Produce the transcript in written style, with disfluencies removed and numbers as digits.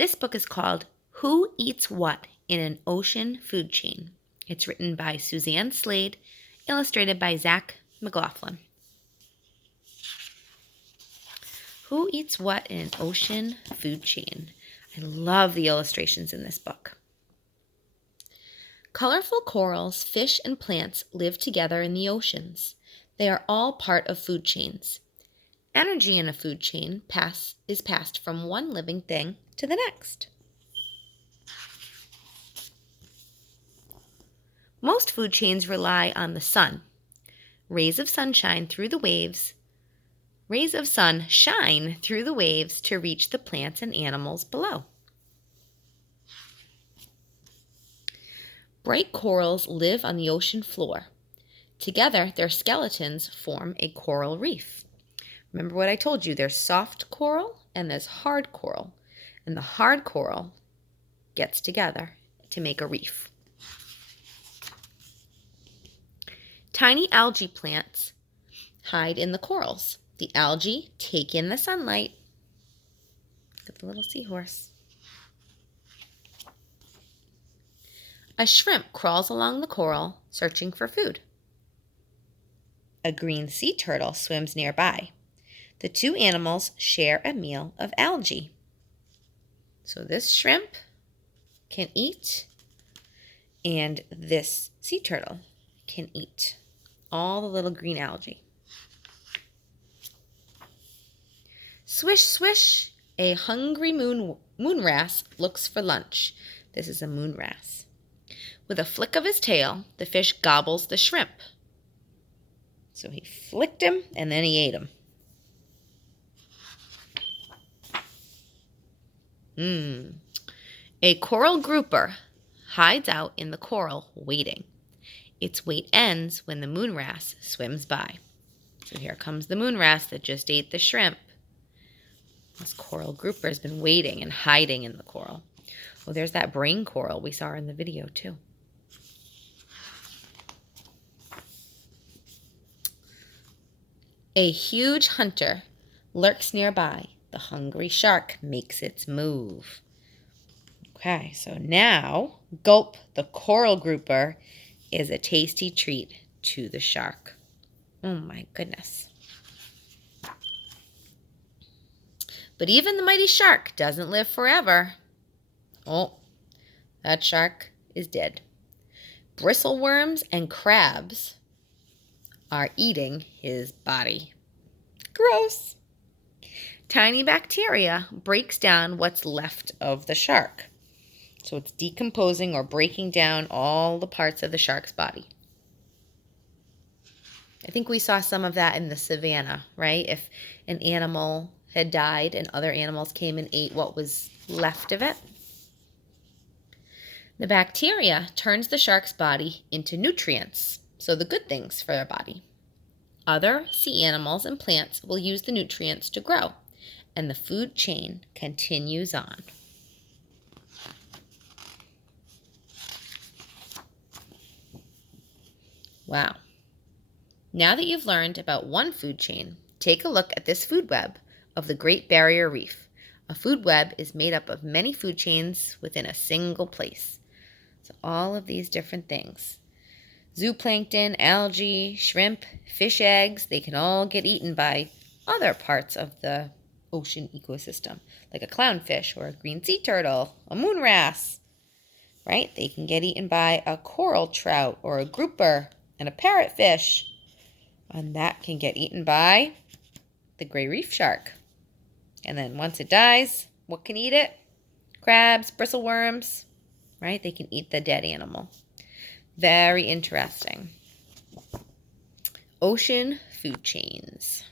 This book is called Who Eats What in an Ocean Food Chain. It's written by Suzanne Slade, illustrated by Zach McLaughlin. Who Eats What in an Ocean Food Chain? I love the illustrations in this book. Colorful corals, fish, and plants live together in the oceans. They are all part of food chains. Energy in a food chain is passed from one living thing to the next. Most food chains rely on the sun. Rays of sun shine through the waves to reach the plants and animals below. Bright corals live on the ocean floor. Together, their skeletons form a coral reef. Remember what I told you, there's soft coral and there's hard coral. And the hard coral gets together to make a reef. Tiny algae plants hide in the corals. The algae take in the sunlight. Look at the little seahorse. A shrimp crawls along the coral, searching for food. A green sea turtle swims nearby. The two animals share a meal of algae. So this shrimp can eat, and this sea turtle can eat all the little green algae. Swish, swish, a hungry moonwrasse looks for lunch. This is a moonwrasse. With a flick of his tail, the fish gobbles the shrimp. So he flicked him, and then he ate him. A coral grouper hides out in the coral waiting. Its wait ends when the moonwrasse swims by. So here comes the moonwrasse that just ate the shrimp. This coral grouper has been waiting and hiding in the coral. Oh, there's that brain coral we saw in the video too. A huge hunter lurks nearby. The hungry shark makes its move. Okay, so now, gulp, the coral grouper is a tasty treat to the shark. Oh my goodness. But even the mighty shark doesn't live forever. Oh, that shark is dead. Bristleworms and crabs are eating his body. Gross. Tiny bacteria breaks down what's left of the shark. So it's decomposing or breaking down all the parts of the shark's body. I think we saw some of that in the savannah, right? If an animal had died and other animals came and ate what was left of it. The bacteria turns the shark's body into nutrients, so the good things for their body. Other sea animals and plants will use the nutrients to grow, and the food chain continues on. Wow. Now that you've learned about one food chain, take a look at this food web of the Great Barrier Reef. A food web is made up of many food chains within a single place. So all of these different things. Zooplankton, algae, shrimp, fish eggs, they can all get eaten by other parts of the ocean ecosystem, like a clownfish or a green sea turtle, a moonwrasse, right? They can get eaten by a coral trout or a grouper and a parrotfish, and that can get eaten by the gray reef shark. And then once it dies, what can eat it? Crabs, bristleworms, right? They can eat the dead animal. Very interesting. Ocean food chains.